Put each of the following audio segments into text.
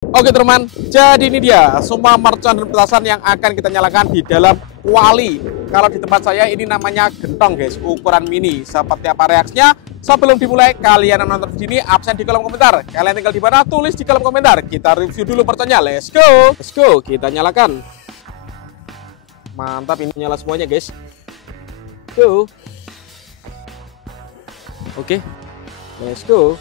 Oke teman, jadi ini dia semua mercon dan petasan yang akan kita nyalakan di dalam kuali. Kalau di tempat saya ini namanya gentong guys, ukuran mini. Seperti apa reaksinya? Sebelum dimulai, kalian yang nonton video ini absen di kolom komentar. Kalian tinggal di mana? Tulis di kolom komentar. Kita review dulu merconnya. Let's go. Let's go, kita nyalakan. Mantap, ini nyala semuanya guys. Go. Oke, let's go.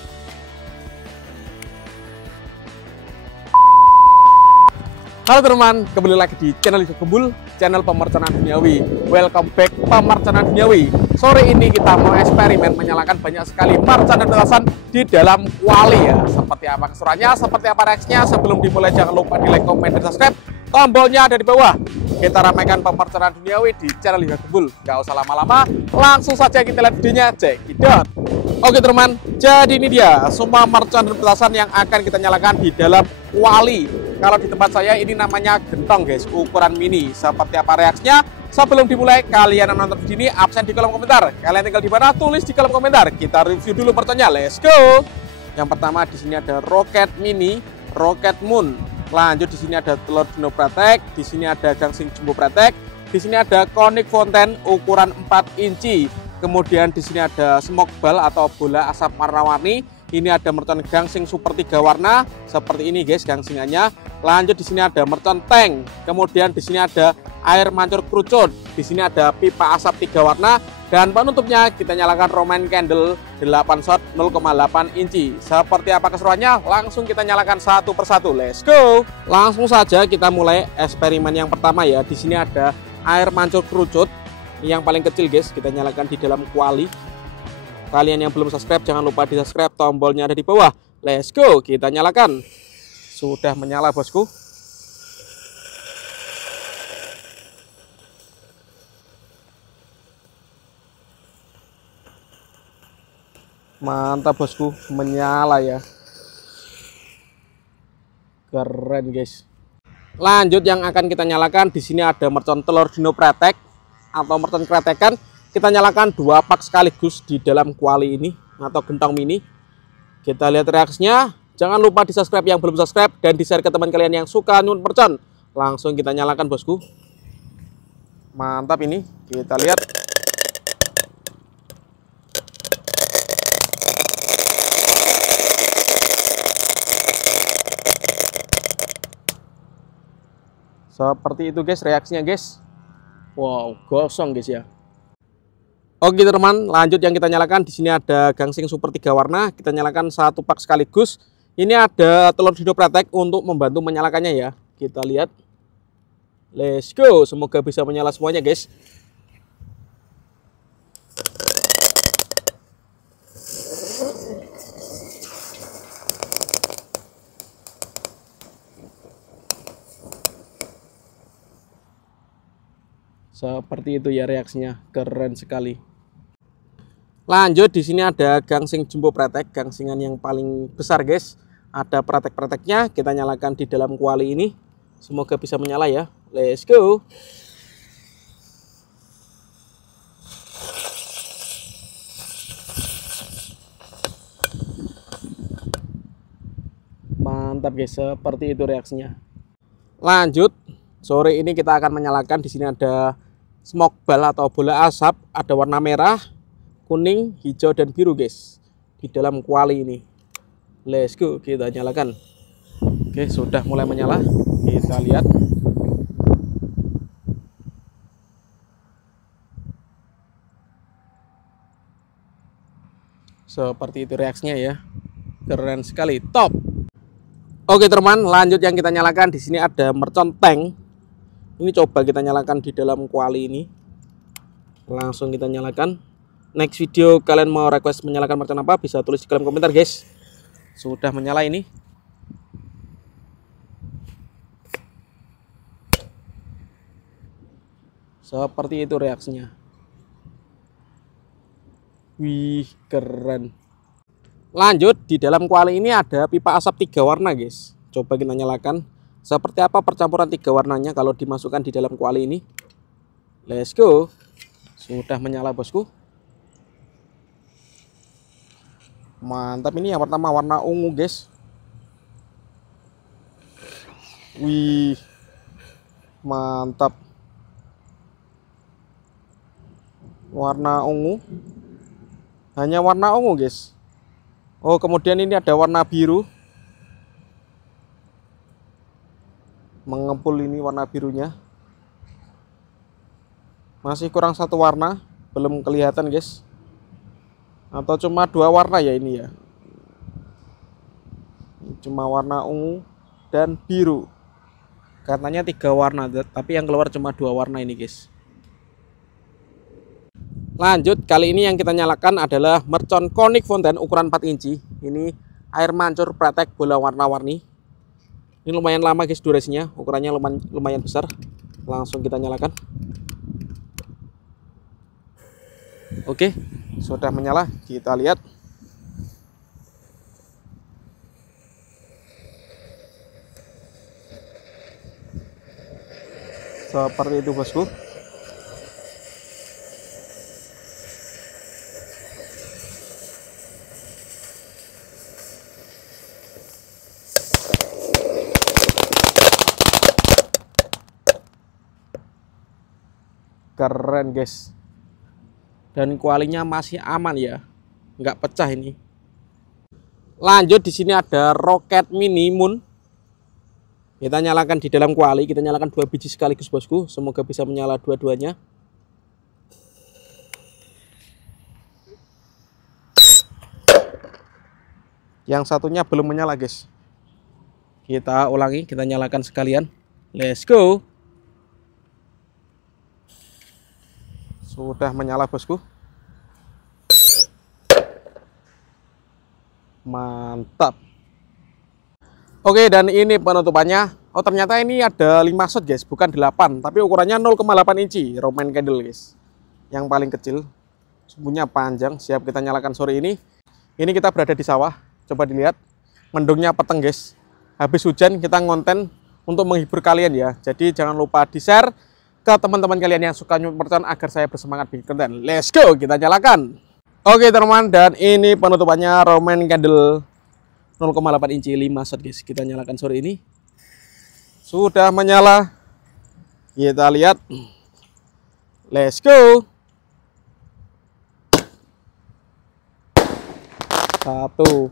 Halo teman, kembali lagi di channel Liga Gembul, channel pemerconan duniawi. Welcome back pemerconan duniawi. Sore ini kita mau eksperimen menyalakan banyak sekali mercon dan petasan di dalam kuali ya. Seperti apa keseruannya, seperti apa reaksinya. Sebelum dimulai jangan lupa di like, komen, dan subscribe. Tombolnya ada di bawah. Kita ramaikan pemerconan duniawi di channel Liga Gembul. Gak usah lama-lama, langsung saja kita lihat videonya. Cekidot. Oke teman, jadi ini dia semua mercon dan petasan yang akan kita nyalakan di dalam kuali. Kalau di tempat saya ini namanya gentong guys, ukuran mini. Seperti apa reaksinya? Sebelum dimulai, kalian yang nonton video ini absen di kolom komentar. Kalian tinggal di mana? Tulis di kolom komentar. Kita review dulu merconnya. Let's go. Yang pertama di sini ada Rocket Mini, Rocket Moon. Lanjut di sini ada telur dino pretek, di sini ada gangsing jumbo pretek, di sini ada Conic Fountain ukuran 4 inci. Kemudian di sini ada smoke ball atau bola asap warna-warni. Ini ada mercon gangsing super 3 warna seperti ini guys gangsingannya. Lanjut di sini ada mercon tank. Kemudian di sini ada air mancur kerucut. Di sini ada pipa asap 3 warna dan penutupnya kita nyalakan Roman candle 8 shot 0,8 inci. Seperti apa keseruannya? Langsung kita nyalakan satu persatu. Let's go. Langsung saja kita mulai eksperimen yang pertama ya. Di sini ada air mancur kerucut. Yang paling kecil guys, kita nyalakan di dalam kuali. Kalian yang belum subscribe jangan lupa di subscribe, tombolnya ada di bawah. Let's go, kita nyalakan. Sudah menyala bosku. Mantap bosku, menyala ya. Keren guys. Lanjut yang akan kita nyalakan di sini ada mercon telur dino pretek atau mercon kretekan. Kita nyalakan 2 pak sekaligus di dalam kuali ini atau gentong mini. Kita lihat reaksinya. Jangan lupa di subscribe yang belum subscribe dan di share ke teman kalian yang suka nyun mercon. Langsung kita nyalakan bosku. Mantap ini. Kita lihat. Seperti itu guys reaksinya guys. Wow, gosong guys ya. Oke teman, lanjut yang kita nyalakan di sini ada gangsing super 3 warna. Kita nyalakan 1 pak sekaligus. Ini ada telur dino pretek untuk membantu menyalakannya ya. Kita lihat. Let's go. Semoga bisa menyala semuanya guys. Seperti itu ya reaksinya, keren sekali. Lanjut di sini ada gangsing jumbo pretek, gangsingan yang paling besar guys. Ada pretek-preteknya, kita nyalakan di dalam kuali ini. Semoga bisa menyala ya. Let's go. Mantap guys, seperti itu reaksinya. Lanjut, sore ini kita akan menyalakan di sini ada smoke ball atau bola asap, ada warna merah, kuning, hijau, dan biru guys di dalam kuali ini. Let's go, kita nyalakan. Oke, sudah mulai menyala. Kita lihat. Seperti itu reaksinya ya. Keren sekali, top. Oke teman, lanjut yang kita nyalakan di sini ada mercon tank. Ini coba kita nyalakan di dalam kuali ini. Langsung kita nyalakan. Next video kalian mau request menyalakan mercon apa bisa tulis di kolom komentar guys. Sudah menyala ini. Seperti itu reaksinya. Wih, keren. Lanjut di dalam kuali ini ada pipa asap 3 warna guys. Coba kita nyalakan. Seperti apa percampuran 3 warnanya kalau dimasukkan di dalam kuali ini. Let's go. Sudah menyala bosku. Mantap, ini yang pertama warna ungu guys. Wih, mantap. Warna ungu. Hanya warna ungu, guys. Oh, kemudian ini ada warna biru. Mengepul ini warna birunya. Masih kurang satu warna, belum kelihatan, guys. Atau cuma dua warna ya ini ya. Cuma warna ungu dan biru. Katanya 3 warna, tapi yang keluar cuma 2 warna ini, guys. Lanjut, kali ini yang kita nyalakan adalah mercon Conic Fountain ukuran 4 inci. Ini air mancur praktek bola warna-warni. Ini lumayan lama, guys, durasinya. Ukurannya lumayan besar. Langsung kita nyalakan. Oke, sudah menyala. Kita lihat. Seperti itu, bosku. Keren, guys. Dan kualinya masih aman ya, nggak pecah ini. Lanjut, di sini ada Rocket Mini Moon. Kita nyalakan di dalam kuali, kita nyalakan 2 biji sekaligus, bosku. Semoga bisa menyala dua-duanya. Yang satunya belum menyala, guys. Kita ulangi, kita nyalakan sekalian. Let's go. Sudah menyala, bosku. Mantap. Oke, dan ini penutupannya. Oh, ternyata ini ada 5 shot, guys, bukan 8, tapi ukurannya 0,8 inci Roman candle, guys. Yang paling kecil, sumbunya panjang, siap kita nyalakan sore ini. Ini kita berada di sawah, coba dilihat. Mendungnya peteng, guys. Habis hujan kita ngonten untuk menghibur kalian ya. Jadi jangan lupa di-share ke teman-teman kalian yang suka nyupport mercon agar saya bersemangat bikin konten. Let's go, kita nyalakan. Oke, teman-teman, dan ini penutupannya Roman candle 0,8 inci 5 shot, guys. Kita nyalakan sore ini. Sudah menyala. Kita lihat. Let's go. 1,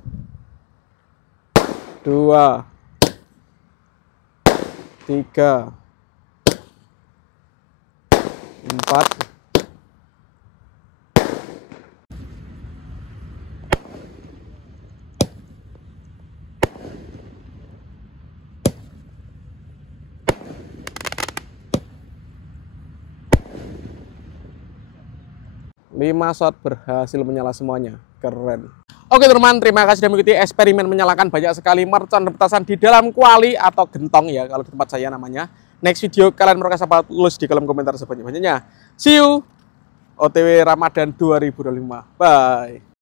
2, 3, 4. Lima shot berhasil menyala semuanya. Keren. Oke, teman-teman, terima kasih sudah mengikuti eksperimen menyalakan banyak sekali mercon dan petasan di dalam kuali atau gentong ya, kalau di tempat saya namanya. Next video kalian merasa apa, tulis di kolom komentar sebanyak-banyaknya. See you. OTW Ramadan 2025. Bye.